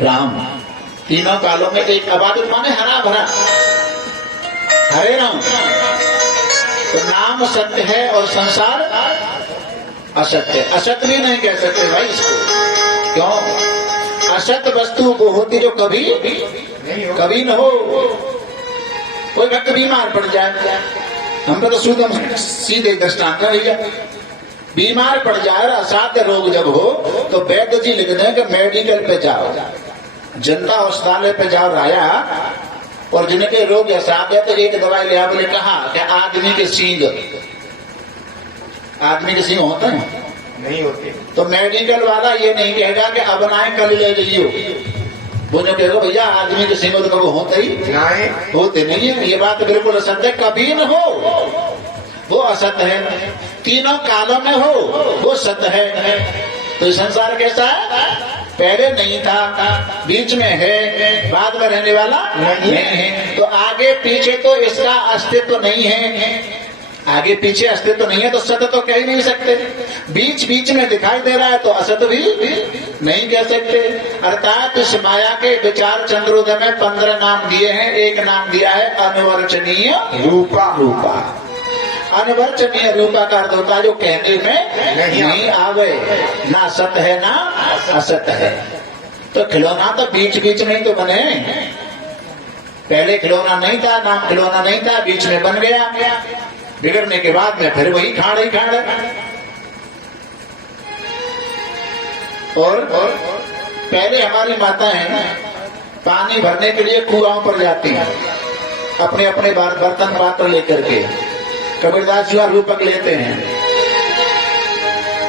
राम। तीनों कालों में एक अबादित माने हरा भरा, हरे राम। तो नाम सत्य है और संसार असत्य। असत्य भी नहीं कह सकते भाई इसको। क्यों? असत्य वस्तु वो होती जो कभी न हो। कोई व्यक्ति बीमार पड़ जाए, हम तो शुद्ध सीधे दृष्टांत है भैया, बीमार पड़ जाए, असाध्य रोग जब हो तो वैद्य जी लिख दें कि मेडिकल पे जाओ, जनता अस्पताल पे जाओ राया, और जिनके रोग असाध्य तो एक दवाई ले। बोले कहा कि आदमी के सींग होते हैं? नहीं होते। तो मेडिकल वाला ये नहीं कहेगा कि अब ना कल ले लियो, वो जो कहेगा भैया आदमी के सींग तो कभी होते ही होते नहीं है। ये बात बिल्कुल असत्य, कभी न हो वो असत्य है। तीनों कालों में हो वो सत्य है। तो संसार कैसा है? पहले नहीं था, बीच में है, बाद में रहने वाला नहीं है। तो आगे पीछे तो इसका अस्तित्व नहीं है। आगे पीछे अस्तित्व नहीं है तो सत्य तो कह ही नहीं सकते। बीच बीच में दिखाई दे रहा है तो असत्य भी नहीं कह सकते। अर्थात इस माया के विचार चंद्रोदय में 15 नाम दिए हैं। एक नाम दिया है अनवर्चनीय रूपा। अनवर्चनीय रूपा का अर्थ होता है जो कहने में नहीं आवे, ना सत्य है ना असत्य है। तो खिलौना तो बीच बीच में तो बने। पहले खिलौना नहीं था, नाम खिलौना नहीं था, बीच में बन गया, बिगड़ने के बाद में फिर वही खाड़ ही खाड़। और पहले हमारी माताएं पानी भरने के लिए कुआं पर जाती हैं, अपने अपने बर्तन पात्र लेकर के। कबीरदास जी रूपक लेते हैं,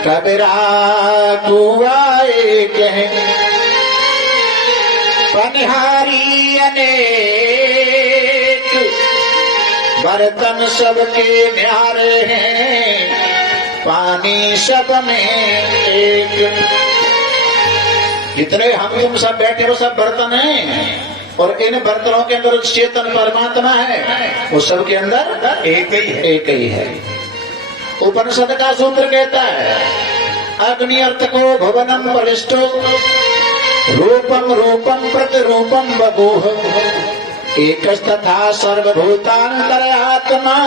कबीरा कुआं एक है पनिहारी अनेक, बर्तन सबके न्यारे हैं, पानी सब में एक। जितने हम तुम सब बैठे हो सब बर्तन हैं, और इन बर्तनों के अंदर चेतन परमात्मा है, वो सबके अंदर एक ही है। उपनिषद का सूत्र कहता है, अग्नि अर्थ को भुवनम परिष्टो रूपम रूपम प्रतिरूपम बभूव, एकस्तथा सर्वभूतांतर आत्मा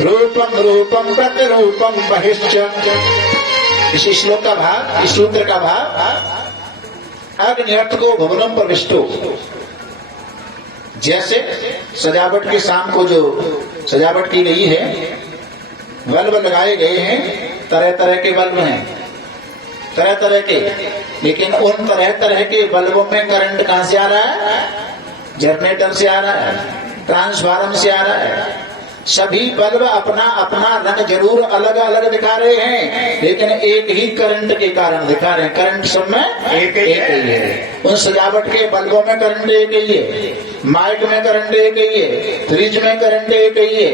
रूपम रूपम प्रतिरूपम बहिश्च। इस श्लोक का भाव, इस सूत्र का भाव, अग्नि अर्थ को भुवनम परिष्टो, जैसे सजावट के शाम को जो सजावट की गई है, बल्ब लगाए गए हैं, तरह तरह के बल्ब हैं, तरह तरह के, लेकिन उन तरह तरह के बल्बों में करंट कहां से आ रहा है? जनरेटर से आ रहा है, ट्रांसफार्मर से आ रहा है। सभी बल्ब अपना अपना रंग जरूर अलग अलग दिखा रहे हैं, लेकिन एक ही करंट के कारण दिखा रहे हैं। करंट सब में एक ही है। उन सजावट के बल्बों में करंट एक ही है, माइक में करंट एक ही है, फ्रिज में करंट एक ही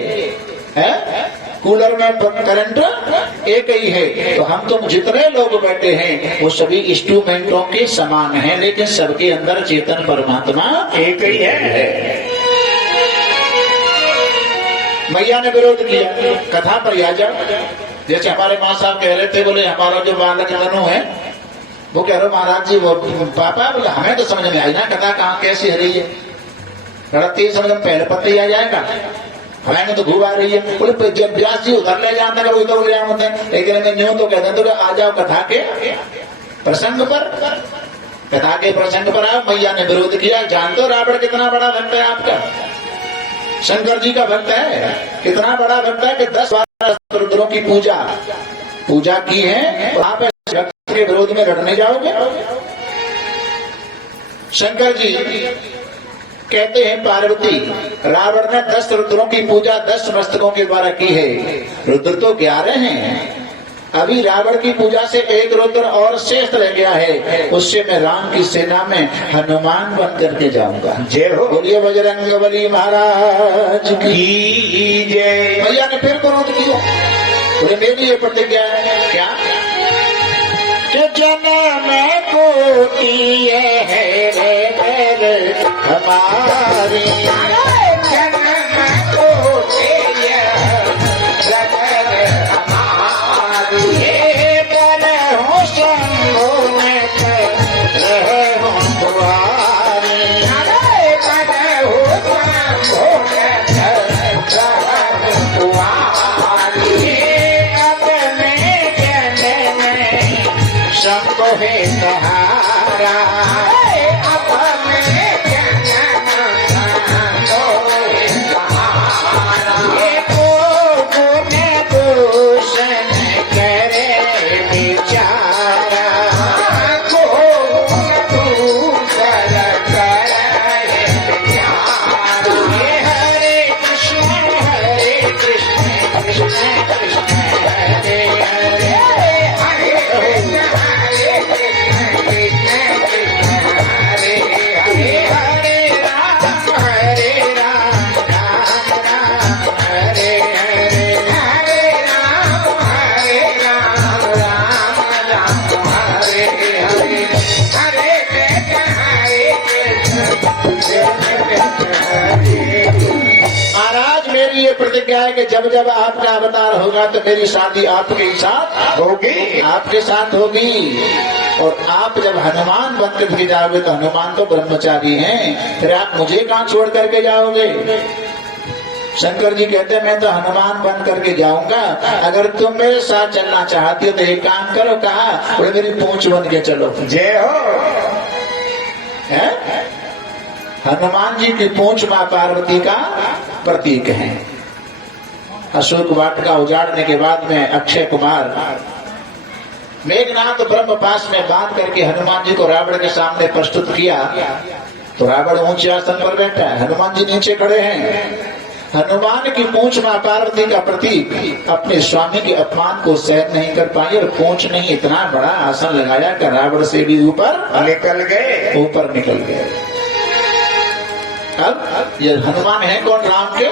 है, कूलर में करंट एक ही है। तो हम तुम जितने लोग बैठे हैं वो सभी इंस्ट्रूमेंटों के समान हैं, लेकिन सबके अंदर चेतन परमात्मा एक ही है। मैया ने विरोध किया, कथा पर आ जाओ। जैसे हमारे माँ साहब कह रहे थे, बोले हमारा जो बालक धनु है वो कह रहे महाराज जी वो पापा, बोले हमें तो समझ में आई ना कथा कहाँ कैसी हो रही है, गलती समझ में पहले पत्ते ही आ जाएगा, हमें तो घूम आ रही है। बोले जब व्यास जी उधर ले जाता है उधर ले आते हैं, लेकिन मैं यूं तो कहते हैं तो आ जाओ कथा के प्रसंग पर, कथा के प्रसंग पर आओ। मैया ने विरोध किया। जानते हो रावण कितना बड़ा भक्त है आपका? शंकर जी का भक्त है, कितना बड़ा भक्त है कि 10-12 रुद्रों की पूजा की है, और आप भक्त के विरोध में लड़ने जाओगे? शंकर जी कहते हैं पार्वती, रावण ने 10 रुद्रों की पूजा 10 मस्तकों के द्वारा की है, रुद्र तो 11 हैं। अभी रावण की पूजा से एक रुद्र और शेष रह गया है, उससे मैं राम की सेना में हनुमान बन करके जाऊंगा। जय हो, बोलिए बजरंगबली महाराज की जय। भैया ने फिर विरोध किया, बोले मेरी ये प्रतिज्ञा है क्या कि जन्म को है हमारी, हारा महाराज मेरी ये प्रतिज्ञा है कि जब जब आपका अवतार होगा तो मेरी शादी आपके साथ होगी, आपके साथ होगी। और आप जब हनुमान बनकर भी जाओगे तो हनुमान तो ब्रह्मचारी हैं, फिर आप मुझे कहाँ छोड़ करके जाओगे? शंकर जी कहते हैं मैं तो हनुमान बन करके जाऊंगा, अगर तुम मेरे साथ चलना चाहती हो तो एक काम करो, कहा बोले मेरी पूंछ बन के चलो। जय हो। है हनुमान जी की पूंछ मां पार्वती का प्रतीक है। अशोक वाटिका उजाड़ने के बाद में अक्षय कुमार मेघनाथ ब्रह्म पास में बांध करके हनुमान जी को रावण के सामने प्रस्तुत किया तो रावण ऊंचे आसन पर बैठा है, हनुमान जी नीचे खड़े हैं। हनुमान की पूंछ मां पार्वती का प्रतीक अपने स्वामी के अपमान को सहन नहीं कर पाई और पूंछ नहीं इतना बड़ा आसन लगाया कि रावण से भी ऊपर निकल गए। अब ये हनुमान है कौन? राम के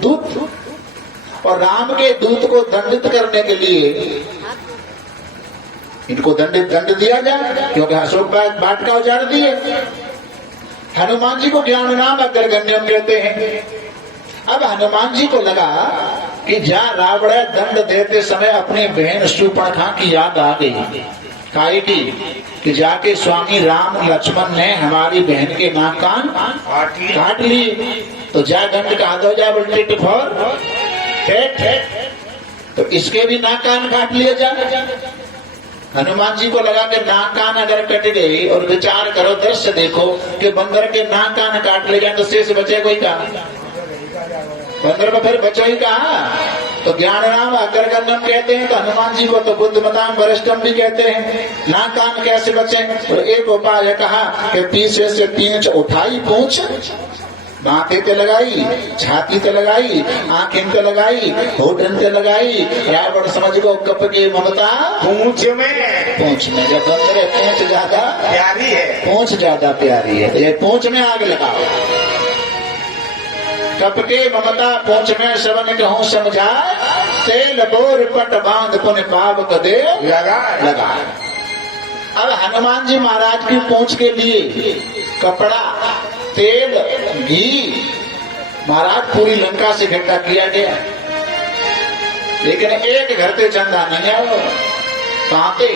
दूत। और राम के दूत को दंडित करने के लिए इनको दंड दिया जाए, क्योंकि अशोक वाटिका उजाड़ दिए। हनुमान जी को ज्ञान नाम अग्रगण्यम कहते हैं। अब हनुमान जी को लगा कि जहाँ रावण दंड देते समय अपनी बहन शूर्पणखा की याद आ गई। काहे की कि जाके स्वामी राम लक्ष्मण ने हमारी बहन के नाक कान काट ली, तो जा दंड कहा दो जा बोलते टिफोर तो इसके भी नाक कान काट लिए जा। हनुमान जी को लगा कि नाक कान अगर कट गई, और विचार करो दृश्य देखो कि बंदर के नाक कान काट ले जाए तो शेष बचे कोई कहा? बंदर को फिर बचो ही कहा? तो ज्ञान नाम अग्रगण्यम कहते हैं, तो हनुमान जी को तो बुद्धिमताम वरिष्ठम भी कहते हैं। नाक कान कैसे बचे? और एक उपाय कहा कि पीछे से पींछ उठाई पूंछ, माथे पे लगाई, छाती पे लगाई, आंखें पे लगाई, होठन पे लगाई। रावण समझ गो कप की ममता पूंछ में। जब बंदर पूंछ ज्यादा प्यारी है, पूंछ ज्यादा प्यारी है, ये पूंछ में आग लगाओ। कप के ममता पूंछ में सबन कहूँ समझा, तेल बोर पट बांध पुन पाप दे लगा। अब हनुमान जी महाराज की पूंछ के लिए कपड़ा, तेल, घी महाराज पूरी लंका से इकट्ठा किया गया, लेकिन एक घर पे चंदा नहीं आया। कहाँ पे?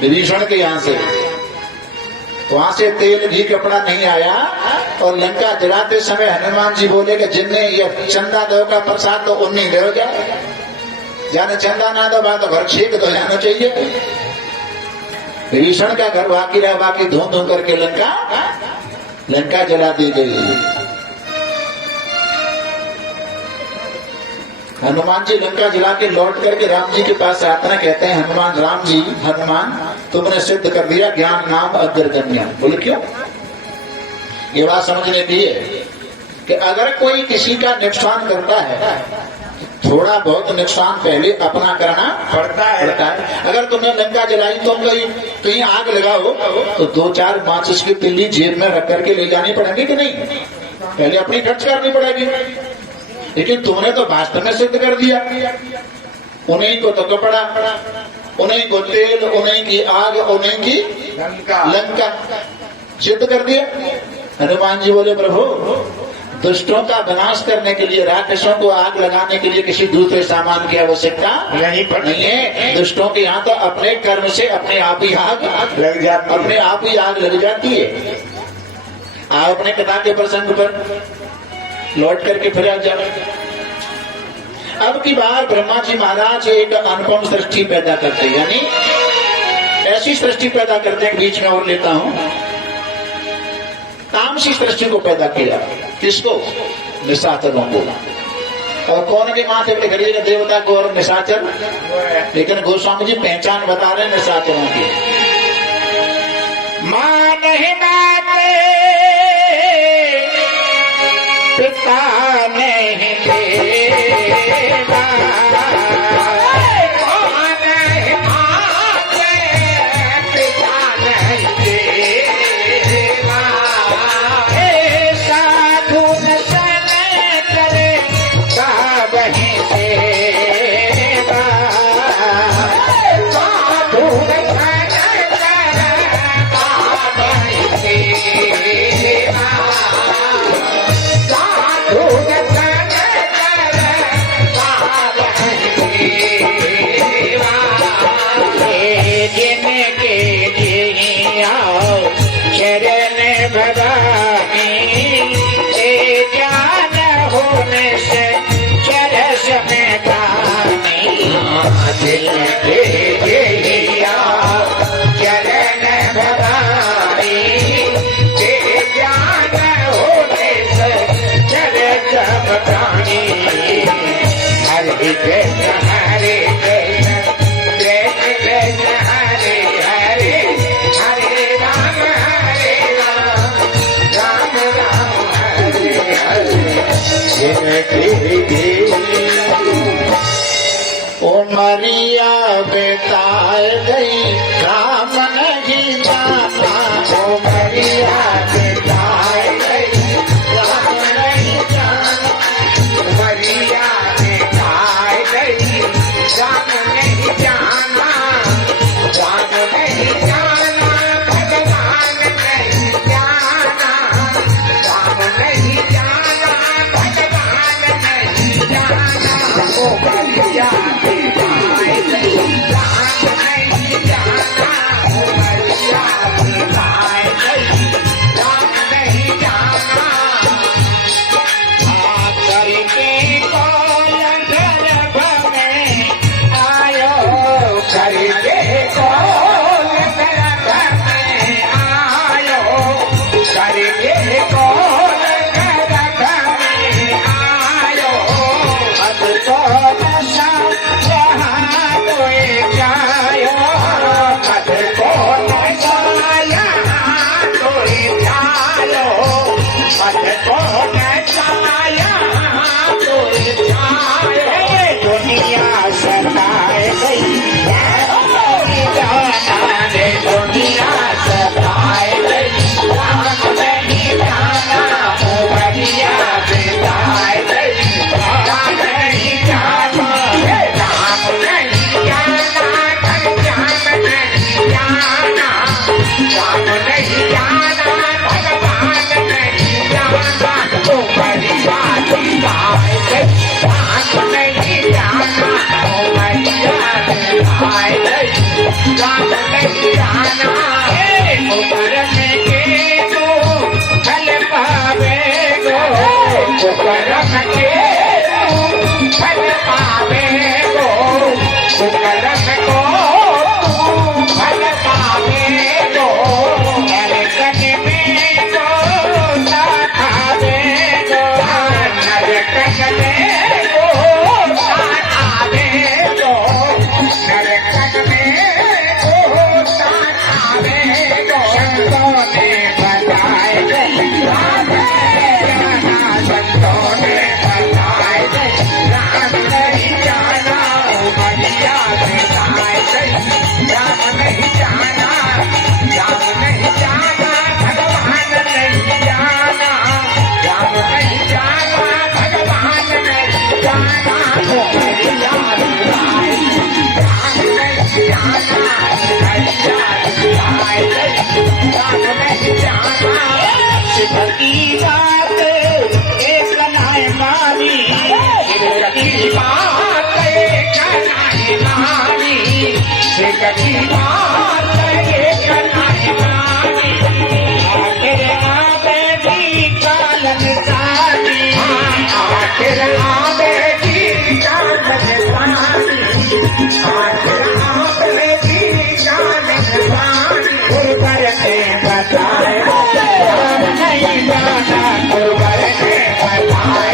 विभीषण के यहाँ से, वहां से तेल घी कपड़ा नहीं आया। और लंका जलाते समय हनुमान जी बोले कि जिनने ये चंदा दो का प्रसाद तो उन्हीं दे जाए, जाने चंदा ना दो बात तो घर छीक तो जाना चाहिए। विभीषण का घर बाकी रहा, बाकी धो धो करके लंका जला दी गई। हनुमान जी लंका जला के लौट करके राम जी के पास आते कहते हैं हनुमान, राम जी हनुमान तुमने सिद्ध कर दिया ज्ञान नाम अग्रगण्य। बोले क्यों? ये बात समझने की है कि अगर कोई किसी का नुकसान करता है, थोड़ा बहुत नुकसान पहले अपना करना पड़ता है। अगर तुमने लंका जलाई तो कहीं आग लगाओ तो 2-4 माचिस की तिल्ली जेब में रख करके ले जानी पड़ेगी कि नहीं? पहले अपनी खर्च करनी पड़ेगी। लेकिन तुमने तो वास्तव में सिद्ध कर दिया, उन्हीं को तो कपड़ा, उन्हीं को तेल, उन्हीं की आग, उन्हीं की लंका सिद्ध कर दिया। हनुमान जी बोले प्रभु दुष्टों का विनाश करने के लिए, राक्षसों को आग लगाने के लिए किसी दूसरे सामान की आवश्यकता नहीं है। दुष्टों के यहाँ तो अपने कर्म से अपने आप ही आग लग जाती, अपने आप ही आग लग जाती है। आप अपने कथा के प्रसंग पर लौट करके फिर आ जाए। अब की बार ब्रह्मा जी महाराज एक अनुपम सृष्टि पैदा करते, यानी ऐसी सृष्टि पैदा करते हैं, बीच में और लेता हूं, तामसी सृष्टि को पैदा किया। किसको? निशाचरों को। और कौन के माथे पे खड़ी है? देवता को और निशाचर। लेकिन गोस्वामी जी पहचान बता रहे हैं निशाचरों की। मां नहीं माते, पिता नहीं देवा, उमरिया बेताए गई, राम नहीं जाना। उमरिया बेताए गई, राम नहीं जाना। उमरिया बेताए गई, राम नहीं जाना। राम नहीं जाना, भगवान नहीं जाना। राम नहीं जाना, भगवान नहीं जाना। उमरिया के बताए राम नहीं जाना गुरुवर के बताए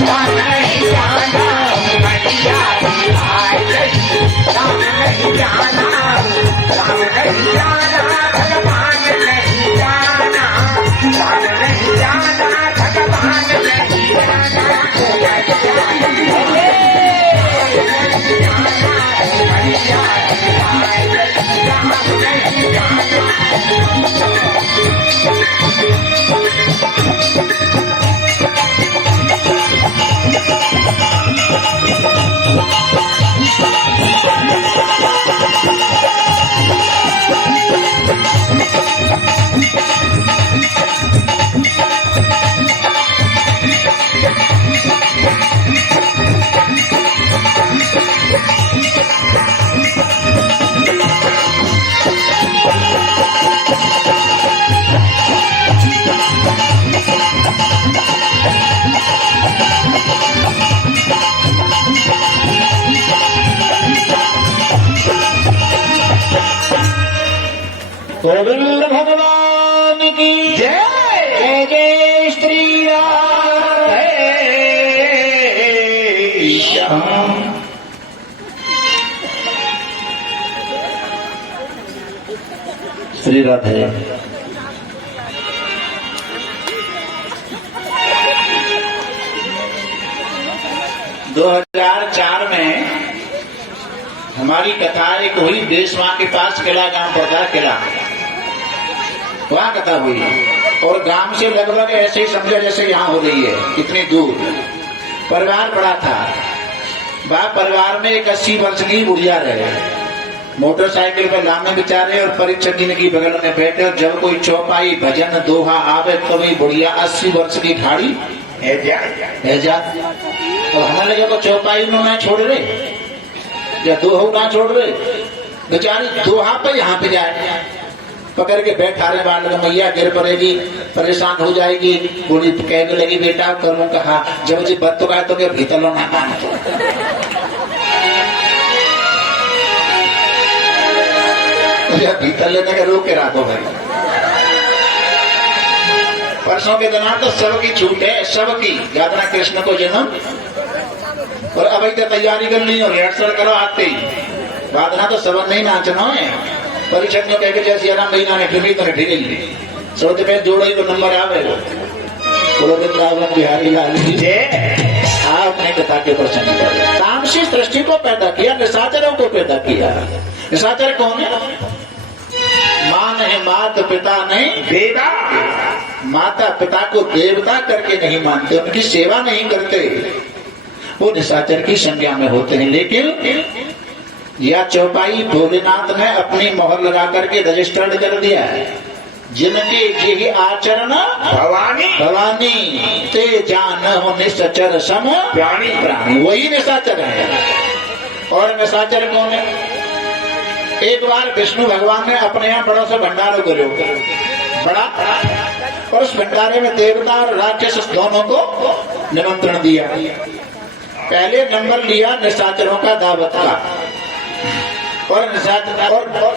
राम नहीं जाना मैया दिखाए राम नहीं जाना भगवान नहीं जाना राम नहीं जाना भगवान नहीं जाना गोविंद भगवान की जय जय जय श्री राम श्याम। श्री राधे। 2004 में हमारी कथा एक हुई देशवा के पास किला गांव पड़ता किला, वहां कथा हुई और गांव से लगभग ऐसे ही समझा जैसे यहाँ हो रही है, इतनी दूर। परिवार बड़ा था, वह परिवार में एक 80 वर्ष की बुढ़िया रहे, मोटरसाइकिल पर लाने बेचारे और परीक्षा की बगल में बैठे और जब कोई चौपाई भजन दोहा आवे तो वही बुढ़िया 80 वर्ष की ठाड़ी है जा। और हमें लगे को चौपाई ना छोड़ रहे या दोहा ना छोड़ रहे, बेचारी दोहा पे यहाँ पे जाए पकड़ के बैठा रहे बाल मैया गिर पड़ेगी परेशान हो जाएगी। बोली कहने लगी बेटा करूँ कहा जब जी बद तो कहा तो भीतर लो ना भीतर लेने का रोक के रखो भाई। परसों के दिन तो सबकी छूट है, सबकी याद ना कृष्ण को जन्म और अभी तो तैयारी कर ली और रिहर्सल करो आते ही वादना तो सब नहीं नाचना है। परीक्षा में कह के जैसे आराम महीना ने फिर तो ठीक है सोते पे जोड़ो ही तो नंबर आवे बोलो वृंदावन बिहारी लाल जी आपने कथा के प्रसंग पर तामसी सृष्टि को पैदा किया, निशाचरों को पैदा किया। निशाचर कौन है? मां है माता पिता नहीं देवता, माता पिता को देवता करके नहीं मानते, उनकी सेवा नहीं करते, वो निशाचर की संज्ञा में होते हैं। लेकिन या चौपाई भोलेनाथ ने अपनी मोहर लगा करके रजिस्टर्ड कर दिया है, जिनके यही आचरण भवानी भवानी ते जान हो निशाचर सम प्राणी प्राणी, वही निशाचर है। और निशाचर कौन है? एक बार विष्णु भगवान ने अपने यहाँ बड़ा सा भंडारा करो बड़ा, और उस भंडारे में देवता और राक्षस दोनों को निमंत्रण दिया। पहले नंबर लिया निशाचरों का दावत का, और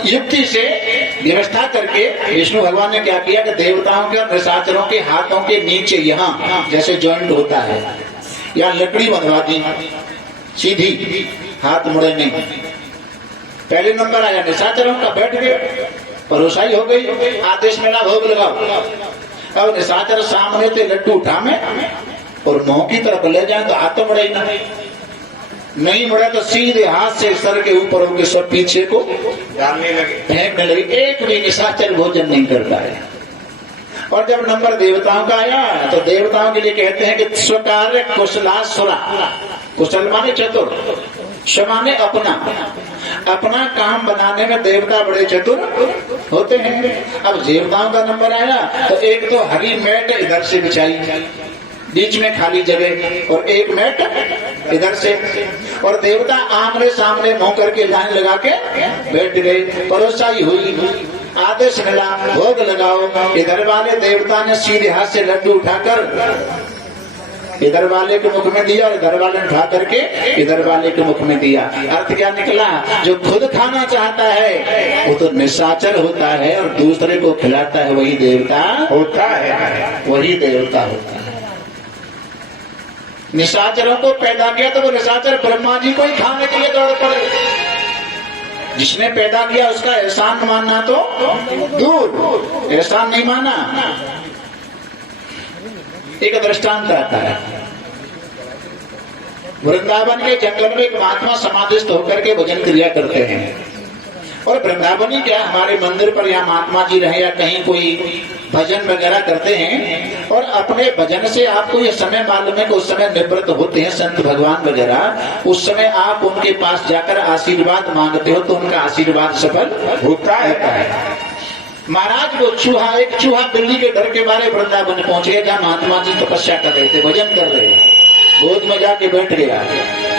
युक्ति से व्यवस्था करके विष्णु भगवान ने क्या किया कि देवताओं के और निशाचरों के हाथों के नीचे यहाँ जैसे जॉइंट होता है या लकड़ी बंधवा दी सीधी, हाथ मुड़े नहीं। पहले नंबर आया निशाचरों का, बैठ गए, परोसाई हो गई, आदेश मिला भोग लगाओ। अब निशाचर सामने से लड्डू उठा में और मुंह की तरफ ले जाए तो हाथ तो मुड़े ही नहीं मुड़ा तो सीधे हाथ से सर के ऊपर उनके सब पीछे को डालने लगे, फेंकने लगे। एक भी निशाचर भोजन नहीं करता है। और जब नंबर देवताओं का आया तो देवताओं के लिए कहते हैं कि स्वकार्य कुशलासुरा, कुशल माने चतुर, स्व माने अपना, अपना काम बनाने में देवता बड़े चतुर होते हैं। अब देवताओं का नंबर आया तो एक तो हरी मैट इधर से बिछाई, बीच में खाली जगह, और एक मैट इधर से, और देवता आमने सामने मुंह करके लाइन लगा के बैठ गए। परोसाई हुई, आदेश मिला भोग लगाओ। इधर वाले देवता ने सीधे हाथ से लड्डू उठाकर इधर वाले के मुख में दिया और इधर वाले ने उठा करके इधर वाले के मुख में दिया। अर्थ क्या निकला? जो खुद खाना चाहता है वो तो निशाचर होता है और दूसरे को खिलाता है वही देवता होता है। वही देवता होता है। निशाचरों को पैदा किया तो वो निशाचर ब्रह्मा जी को ही खाने के लिए दौड़ पड़े। जिसने पैदा किया उसका एहसान मानना तो दूर, एहसान नहीं माना। एक दृष्टांत आता है, वृंदावन के जंगल में एक महात्मा समाधिस्थ होकर के भजन क्रिया करते हैं। और वृंदावनी क्या, हमारे मंदिर पर या महात्मा जी रहे या कहीं कोई भजन वगैरह करते हैं और अपने भजन से आपको ये समय मालूम है कि उस समय निवृत्त होते हैं संत भगवान वगैरह। उस समय आप उनके पास जाकर आशीर्वाद मांगते हो तो उनका आशीर्वाद सफल होता है। महाराज वो चूहा, एक चूहा बिल्ली के डर के मारे वृंदावन पहुंच गया जहाँ महात्मा जी तपस्या कर रहे थे, भजन कर रहे, गोद में जाके बैठ गया।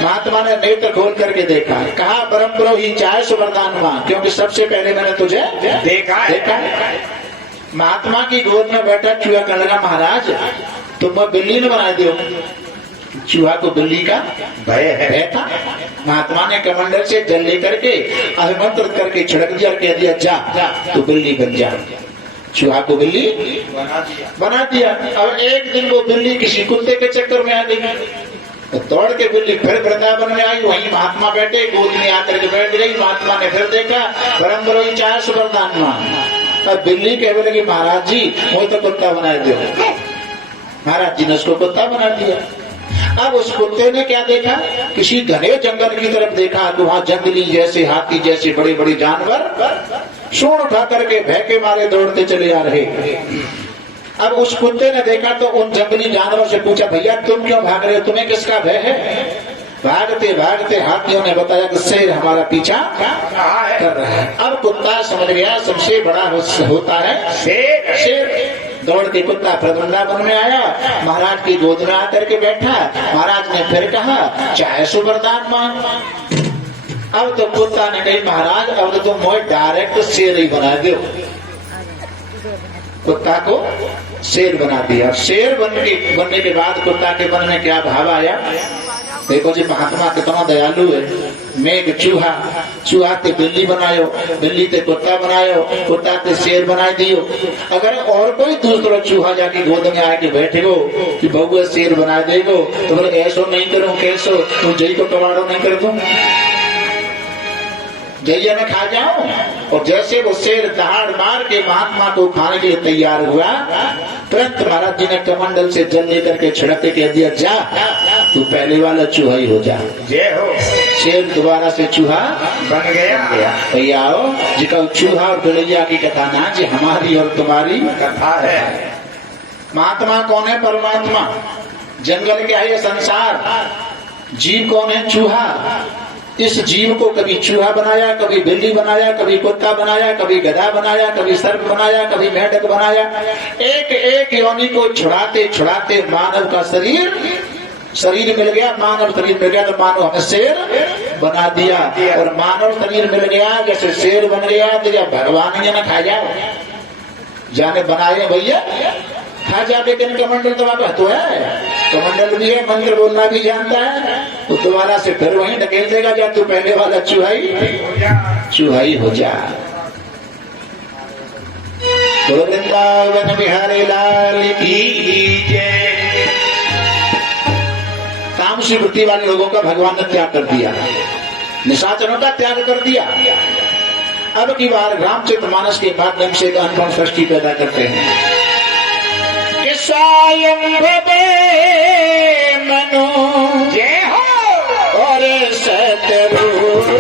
महात्मा ने नेत्र खोल करके देखा, कहा परम पुरोहित चाहे सुवरदान मां, क्योंकि सबसे पहले मैंने तुझे देखा है। महात्मा की गोद में बैठा चूहा कहने लगा, महाराज तुम बिल्ली ने बना दियो। चूहा को बिल्ली का भय था। महात्मा ने कमंडल से जल लेकर के अभिमंत्रित करके छिड़क दिया और कह दिया जा तो बिल्ली बन जा। चूहा को बिल्ली बना दिया। अब एक दिन वो बिल्ली किसी कुत्ते के चक्कर में आ गई तो दौड़ के बिल्ली फिर वृंदावन में आई। वहीं महात्मा बैठे, गोद में आकर के बैठ गई। महात्मा ने फिर देखा, परम पुरोहित चाहे सुवरदान मां। अब बिल्ली कहने लगी, महाराज जी वो तो कुत्ता बना दो। महाराज जी ने उसको कुत्ता बना दिया। अब उस कुत्ते ने क्या देखा, किसी घने जंगल की तरफ देखा तो वहां जंगली जैसे, हाथी जैसे बड़े बड़े जानवर सूंड उठा करके भय के मारे दौड़ते चले आ रहे। अब उस कुत्ते ने देखा तो उन जंगली जानवरों से पूछा, भैया तुम क्यों भाग रहे हो, तुम्हें किसका भय है? भागते भागते हाथियों ने बताया कि शेर हमारा पीछा कर रहा है। अब कुत्ता समझ गया सबसे बड़ा होता है शेर। दौड़ के कुत्ता फिर वृंदावन में आया, महाराज की गोद में आकर के बैठा। महाराज ने फिर कहा चाहे सुवरदान मांग। अब तो कुत्ता ने कही, महाराज अब तो तुम मुझे डायरेक्ट शेर ही बना दो। कुत्ता को शेर बना दिया। शेर बनने के बाद कुत्ता के मन में क्या भाव आया, देखो जी महात्मा कितना दयालु है। मैं एक चूहा ते बिल्ली बनायो, बिल्ली ते कुत्ता बनायो, कुत्ता ते शेर बना दियो। अगर और कोई दूसरा चूहा जाके गोद में आके बैठे हो कि बउआ शेर बना देगो तो बोले ऐसो नहीं करूं, कैसो तू जई को कबाड़ो नहीं कर दूं, जइया में खा जाऊं। और जैसे वो शेर दहाड़ मार के महात्मा को खाने के लिए तैयार हुआ, तुरंत महाराज जी ने कमंडल से जल लेकर के छिड़क के कह दिया, जा तू पहले वाला चूहा ही हो जा। जय हो। शेर दोबारा से चूहा बन गया। भैया आओ जी का चूहा और गलैया की कथा ना जी हमारी और तुम्हारी कथा है। महात्मा कौन है? परमात्मा। जंगल क्या है? ये संसार। जीव कौन है? चूहा। इस जीव को कभी चूहा बनाया, कभी बिल्ली बनाया, कभी कुत्ता बनाया, कभी गधा बनाया, कभी सर्प बनाया, कभी मेढक बनाया। एक एक योनि को छुड़ाते छुड़ाते मानव का शरीर मिल गया। मानव शरीर मिल गया तो मानव हमें शेर बना दिया। और मानव शरीर मिल गया, जैसे शेर बन गया तो या भगवान ही ना खा जाओ, जाने बनाए भैया खा जा। लेकिन कमंडल तो वहां तो है, कमंडल भी है, मंत्र बोलना भी जानता है, तो दोबारा से फिर वहीं ढकेल देगा, जा तू पहले वाला चूहाई हो जा। तो वृंदावन बिहारी लाल की जय। तामसी वृत्ति वाले लोगों का भगवान ने त्याग कर दिया, निशाचरों का त्याग कर दिया। अब की बार रामचरितमानस के माध्यम से एक अनुपम सृष्टि पैदा करते हैं। स्वयं मनो जय हो। और सतरूपा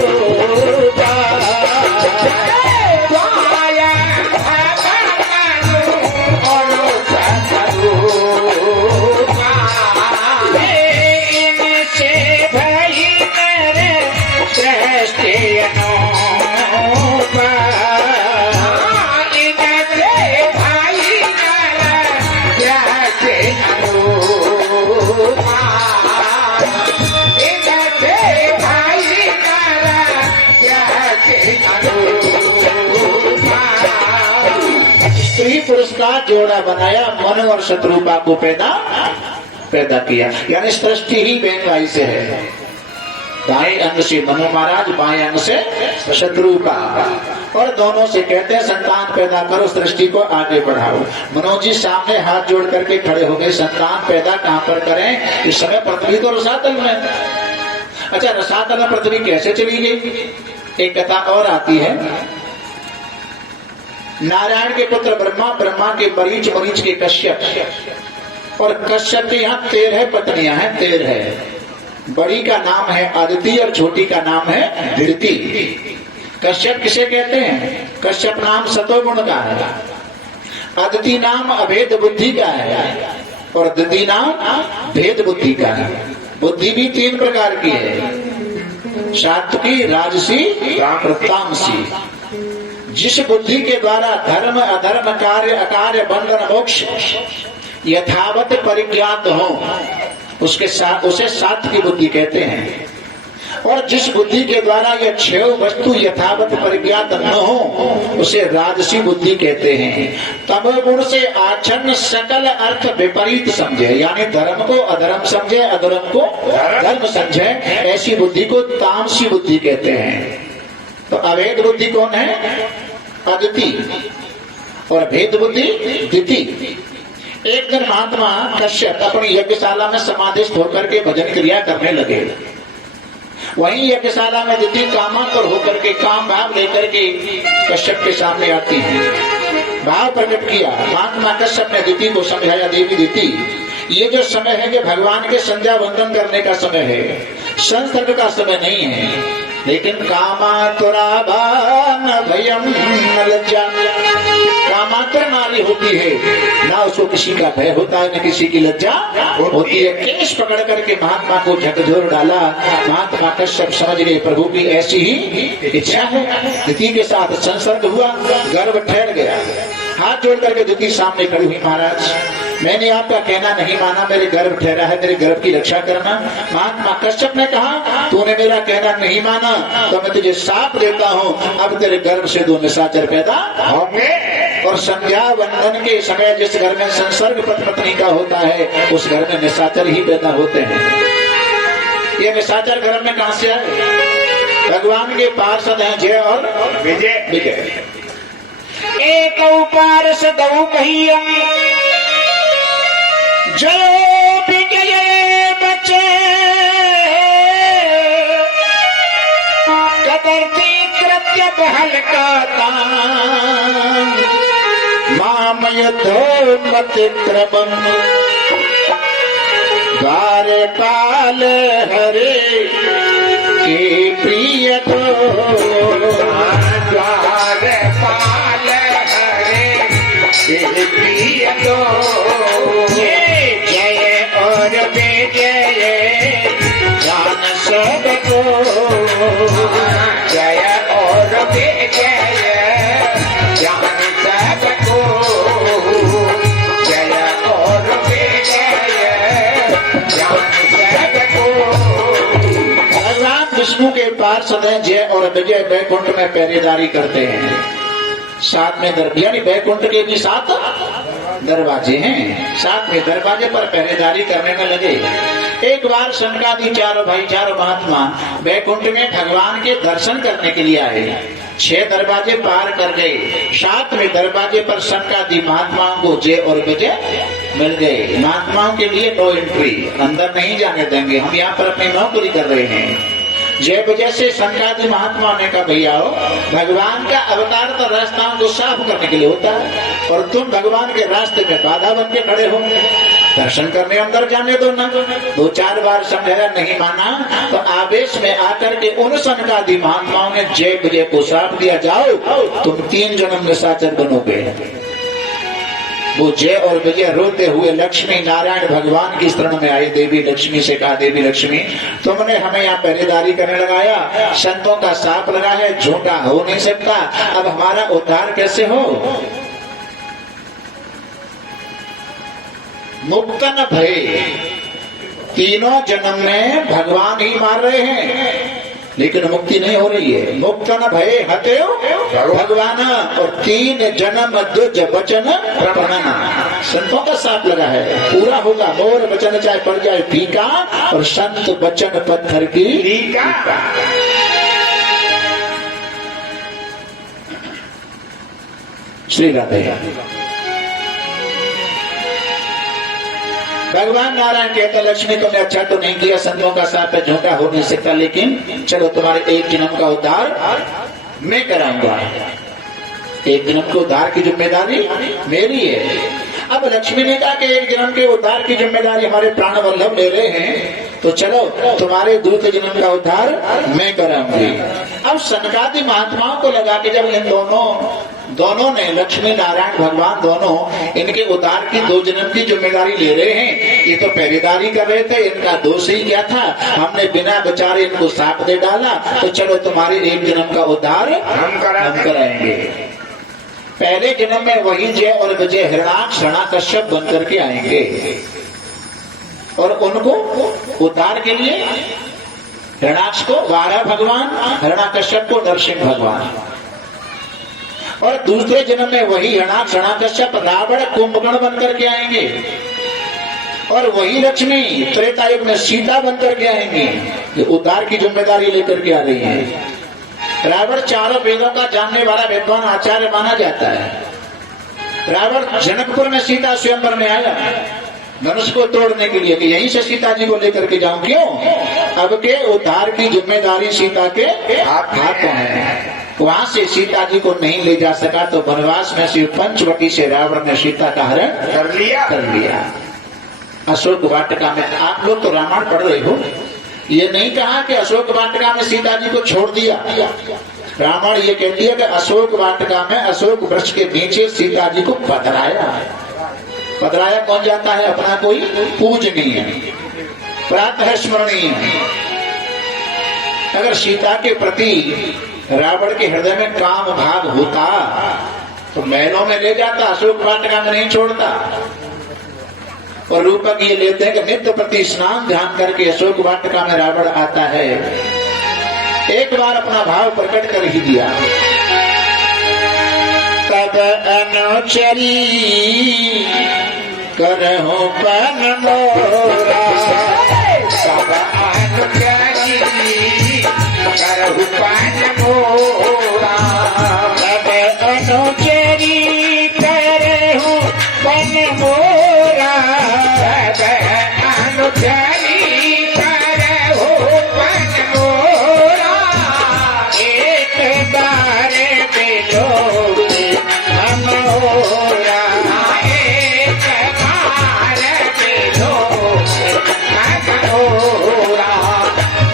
स्त्री पुरुष का जोड़ा बनाया, मन और शत्रुपा को पैदा पैदा किया। यानी सृष्टि ही बेंगाई से है। दाएं अंग से मनु महाराज, बाएं अंग से शत्रु का, और दोनों से कहते हैं संतान पैदा करो, सृष्टि को आगे बढ़ाओ। मनोज जी सामने हाथ जोड़ करके खड़े हो गए, संतान पैदा कहां पर करें? इस समय पृथ्वी तो रसातल में। अच्छा, रसातल में पृथ्वी कैसे चली गई? एक कथा और आती है। नारायण के पुत्र ब्रह्मा, ब्रह्मा के मरीच, मरीच के कश्यप, और कश्यप के यहाँ 13 पत्नियां हैं, 13। बड़ी का नाम है अदिति और छोटी का नाम है धृति। कश्यप किसे कहते हैं? कश्यप नाम सतोगुण का है, अदिति नाम अभेद बुद्धि का है, और धृति नाम भेद बुद्धि का है। बुद्धि भी 3 प्रकार की है, सात्विकी, राजसी, तामसी। जिस बुद्धि के द्वारा धर्म अधर्म, कार्य अकार्य, बंधन मोक्ष यथावत परिज्ञात हो, उसे सात्विक बुद्धि कहते हैं। और जिस बुद्धि के द्वारा यह 6 वस्तु यथावत परिज्ञात न हो, उसे राजसी बुद्धि कहते हैं। तमोगुण से आचरण सकल अर्थ विपरीत समझे, यानी धर्म को अधर्म समझे, अधर्म को धर्म समझे, ऐसी बुद्धि को तामसी बुद्धि कहते हैं। तो अभेद बुद्धि कौन है? अदिति, और भेद बुद्धि दिति। एक दिन महात्मा कश्यप अपनी यज्ञशाला में समाधिस्थ होकर के भजन क्रिया करने लगे। वहीं यज्ञशाला में दिति कामातुर होकर के, काम भाव लेकर के कश्यप के सामने आती है। भाव प्रकट किया। महात्मा कश्यप ने दिति को समझाया, देवी दिति, ये जो समय है कि भगवान के संध्या वंदन करने का समय है, संसर्ग का समय नहीं है। लेकिन कामातुराभान भयम न लज्जा, कामातुर नारी होती है, ना उसको किसी का भय होता है, न किसी की लज्जा होती है। केश पकड़ करके महात्मा को झकझोर डाला। महात्मा कश्यप समझ गए प्रभु की ऐसी ही इच्छा है। दिति के साथ संसर्ग हुआ, गर्भ ठहर गया। हाथ जोड़ करके दिति सामने खड़ी हुई, महाराज मैंने आपका कहना नहीं माना, मेरे गर्भ ठहरा है, मेरे गर्भ की रक्षा करना। महात्मा कश्यप ने कहा, तूने मेरा कहना नहीं माना तो मैं तुझे साप देता हूँ, अब तेरे गर्भ से 2 निशाचर पैदा होंगे। और संध्या वंदन के समय जिस घर में संसर्ग पति पत्नी का होता है, उस घर में निशाचर ही पैदा होते हैं। ये निशाचर घर में कहां से आए? भगवान के पार्षद हैं जय और विजय। विजय एक पार्षद कहिया, जयो विजय बचे, कदर्ती कृत्य बहल का तान, माम युद्धो मति क्रमम, द्वार पाल हरे के प्रिय तो, द्वार पाल हरे के प्रिय तो, जय और विजय जान सबको, जय और विजय जान सबको, जय और विजय जान सबको। भगवान विष्णु के पार्षद हैं जय और विजय, बैकुंठ में पहरेदारी करते हैं। साथ में यानी बैकुंठ के भी 7 दरवाजे हैं, साथ में दरवाजे पर पहरेदारी करने में लगे। एक बार शनकादि चारों भाई, चारों महात्मा बैकुंठ में भगवान के दर्शन करने के लिए आए। 6 दरवाजे पार कर गए। 7वें दरवाजे पर शनकादि महात्माओं को जय और विजय मिल गए। महात्माओं के लिए नो एंट्री, अंदर नहीं जाने देंगे, हम यहाँ पर अपनी नौकरी कर रहे हैं। जय विजय से शनकादि महात्मा ने कहा, भैया भगवान का अवतार तो रास्ताओं को साफ करने के लिए होता है, और तुम भगवान के रास्ते में बाधा बन के खड़े हो, दर्शन करने अंदर जाने दो ना। 2-4 बार समझाया, नहीं माना, तो आवेश में आकर के उन शनकादि महात्माओं ने जय विजय को साफ दिया, जाओ तुम 3 जन्म निशाचर बनोगे। वो जय और विजय रोते हुए लक्ष्मी नारायण भगवान की शरण में आई। देवी लक्ष्मी से कहा, देवी लक्ष्मी तुमने हमें यहाँ पहरेदारी करने लगाया, संतों का साप लगा है, झूठा हो नहीं सकता, अब हमारा उद्धार कैसे हो? मुक्तन भय, तीनों जन्म में भगवान ही मार रहे हैं लेकिन मुक्ति नहीं हो रही है। मुक्त न भय हत्यो भगवान, और 3 जन्म द्विज वचन प्रणन, संतों का साथ लगा है, पूरा होगा। मोर वचन चाहे पड़ जाए फीका, और संत वचन पत्थर की टीका। श्री राधे। भगवान नारायण कहते लक्ष्मी तुमने अच्छा तो नहीं किया, संतों का साथ पे झोंका हो नहीं सकता, लेकिन चलो तुम्हारे एक जन्म का उद्धार मैं कराऊंगा। एक जन्म के उद्धार की जिम्मेदारी मेरी है। अब लक्ष्मी ने कहा कि एक जन्म के उद्धार की जिम्मेदारी हमारे प्राण वल्लभ ले रहे हैं, तो चलो तुम्हारे दूसरे जन्म का उद्धार मैं कराऊंगी। अब सनकादि महात्माओं को लगा के जब इन दोनों ने, लक्ष्मी नारायण भगवान दोनों इनके उद्धार की 2 जन्म की जिम्मेदारी ले रहे हैं, ये तो पहरेदारी कर रहे थे, इनका दोष ही क्या था, हमने बिना बेचारे इनको साथ दे डाला, तो चलो तुम्हारे एक जन्म का उद्धार हम कराएंगे। पहले जन्म में वही जय और विजय हिरणाक्ष हिरण्याकश्यप बन करके आएंगे, और उनको उद्धार के लिए हिरण्याक्ष को वारा भगवान, हिरण्याकश्यप को नरसिंह भगवान। और दूसरे जन्म में वही हिरण्याक्ष हिरण्याकश्यप रावण कुंभकर्ण बन करके आएंगे, और वही लक्ष्मी त्रेता युग में सीता बन करके आएंगी। ये उद्धार की जिम्मेदारी लेकर के आ रही है। रावण चारों वेदों का जानने वाला विद्वान आचार्य माना जाता है। रावण जनकपुर में सीता स्वयंवर में आया धनुष को तोड़ने के लिए कि यहीं से सीता जी को लेकर के जाऊं। क्यों? अब के उद्धार की जिम्मेदारी सीता के हाथों है। वहां से सीता जी को नहीं ले जा सका, तो वनवास में से पंचवटी से रावण ने सीता का हरण कर लिया। अशोक वाटिका में, आप लोग तो रामायण पढ़ रहे हो, ये नहीं कहा कि अशोक वाटिका में सीता जी को छोड़ दिया। रामायण ये कहती है कि अशोक वाटिका में अशोक वृक्ष के नीचे सीता जी को पधराया कौन जाता है? अपना कोई पूजनीय, प्रातः स्मरणीय। अगर सीता के प्रति रावण के हृदय में काम भाव होता तो महलों में ले जाता, अशोक वाटिका में नहीं छोड़ता। और रूपक ये लेते हैं कि नित्य प्रति स्नान ध्यान करके अशोक वाटिका में रावण आता है। एक बार अपना भाव प्रकट कर ही दिया। तब अनुचरी करहु पन मोरा, सब अनुचरी करहु पन मोरा, तब अनुचरी करहु पन मोरा, अनुचरी करहु पन मोरा, एक बार बिलोके मनोरा, एक बार बिलोके मनोरा,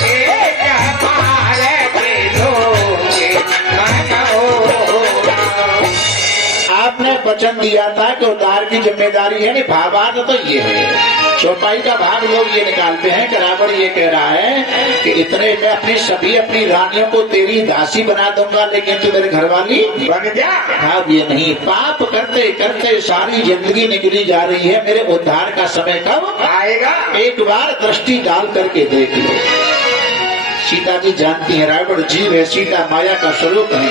एक बार बिलोके मनोरा। आपने वचन दिया था कि उद्धार की जिम्मेदारी है। नहीं, भावार्थ तो ये है, चौपाई का भाग लोग ये निकालते हैं कि रावण ये कह रहा है कि इतने में अपनी रानियों को तेरी दासी बना दूंगा, लेकिन तू मेरे घरवाली बन जा। भाव ये नहीं। पाप करते करते सारी जिंदगी निकली जा रही है, मेरे उद्धार का समय कब आएगा? एक बार दृष्टि डाल करके देख लो। सीता जी जानती है रावण जीव है, सीता माया का स्वरूप है।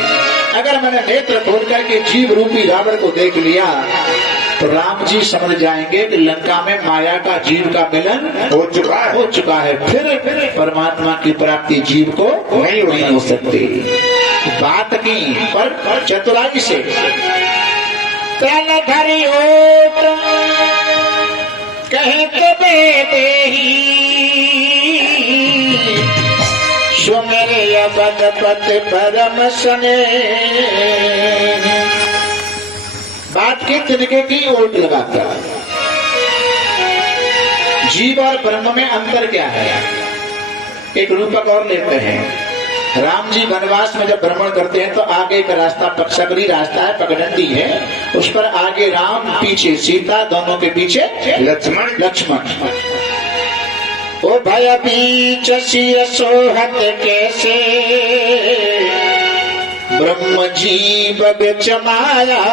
अगर मैंने नेत्र खोल करके जीव रूपी रावण को देख लिया तो राम जी समझ जाएंगे कि लंका में माया का जीव का मिलन हो चुका है। फिर परमात्मा की प्राप्ति जीव को नहीं हो सकती। बात की पर चतुराई से तन धरी ओट कहे तो बेदेही, सुमेर पद परम सने। बात की तिनके की ओट लगाता। जीव और ब्रह्म में अंतर क्या है? एक रूपक और लेते हैं। राम जी वनवास में जब भ्रमण करते हैं तो आगे का रास्ता सकरी रास्ता है, पगडंडी है, उस पर आगे राम, पीछे सीता, दोनों के पीछे लक्ष्मण। ओ भय बीच सिय सोहत कैसे, ब्रह्म जीव बिच माया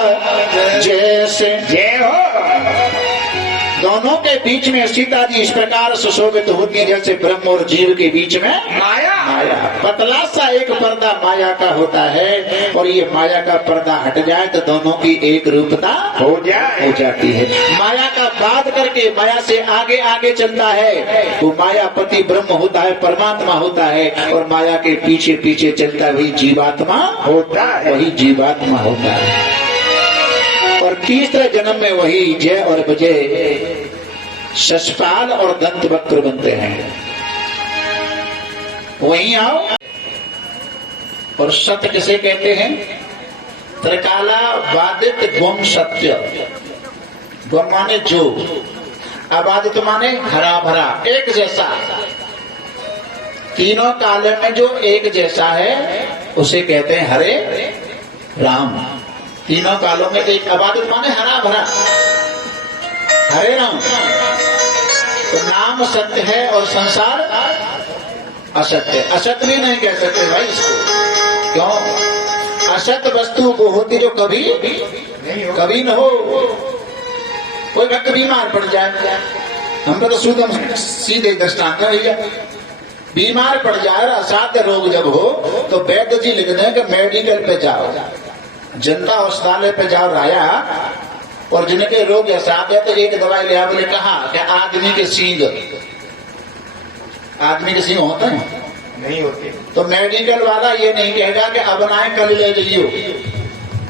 जैसे। जय हो। दोनों के बीच में सीता जी इस प्रकार सुशोभित होती है जैसे ब्रह्म और जीव के बीच में माया माया। पतला सा एक पर्दा माया का होता है और ये माया का पर्दा हट जाए तो दोनों की एक रूपता हो जाए हो जाती है। माया का बात करके माया से आगे आगे चलता है वो मायापति ब्रह्म होता है, परमात्मा होता है, और माया के पीछे पीछे चलता है वही जीवात्मा होता है। वही जीवात्मा होता है। और तीसरे जन्म में वही जय और विजय शशपाल और दंत वक्र बनते हैं। वहीं आओ। और सत्य किसे कहते हैं? त्रिकाला बाधित गुम सत्य। गुम माने जो, अबाधित माने हरा भरा एक जैसा, तीनों काले में जो एक जैसा है उसे कहते हैं हरे राम। तीनों कालों में एक, अबाधित माने हरा भरा, हरे राम। तो नाम सत्य है और संसार असत्य। असत्य भी नहीं कह सकते भाई इसको। क्यों? असत्य वस्तु वो होती जो कभी कभी न हो। कोई व्यक्ति बीमार पड़ जाए, हम तो शुद्ध सीधे दृष्टांत है भैया, बीमार पड़ जाए और असाध्य रोग जब हो तो वैद्य जी लिख दें कि मेडिकल पे जाओ, जनता अस्पताल पे जाओ राया, और जिनके रोग असाध्य है तो एक दवाई ले आओ। बोले कहा कि आदमी के सींग, आदमी के सींग होते हैं नहीं होते। तो मेडिकल वाला ये नहीं कहेगा कि अब ना कल ले जाइयो,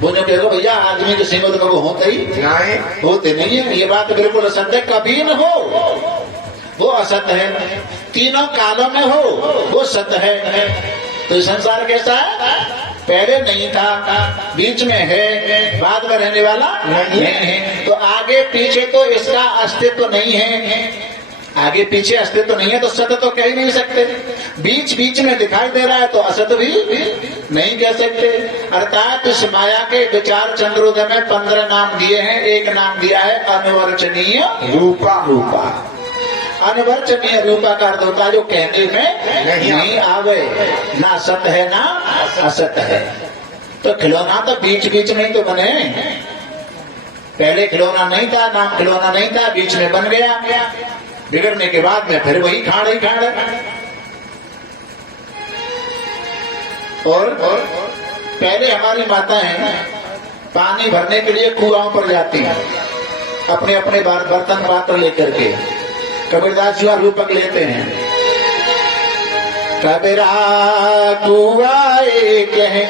वो जो कहेगा भैया आदमी के सींग तो कभी होते ही नहीं होते नहीं है। ये बात बिल्कुल असत्य, कभी न हो, वो असत्य है। तीनों कालों में हो वो सत्य है। तो ये संसार कैसा है? पहले नहीं था, बीच में है, बाद में रहने वाला नहीं है। तो आगे पीछे तो इसका अस्तित्व नहीं है। आगे पीछे अस्तित्व नहीं है तो सत्य तो कह ही नहीं सकते। बीच बीच में दिखाई दे रहा है तो असत्य भी नहीं कह सकते। अर्थात इस माया के विचार चंद्रोदय में 15 नाम दिए हैं। एक नाम दिया है अनवर्चनीय रूपा। रूपा। अनवर्चनीय रूपा का अर्थ होता है जो कहने में नहीं आवे, ना सत्य है ना असत्य है। तो खिलौना तो बीच बीच में तो बने। पहले खिलौना नहीं था, नाम खिलौना नहीं था, बीच में बन गया, बिगड़ने के बाद में फिर वही खाड़ ही खाड़। और पहले हमारी माताएं पानी भरने के लिए कुआं पर जाती हैं, अपने अपने बर्तन पात्र लेकर के। कबीरदास जी रूपक लेते हैं, कबीरा कुआं एक है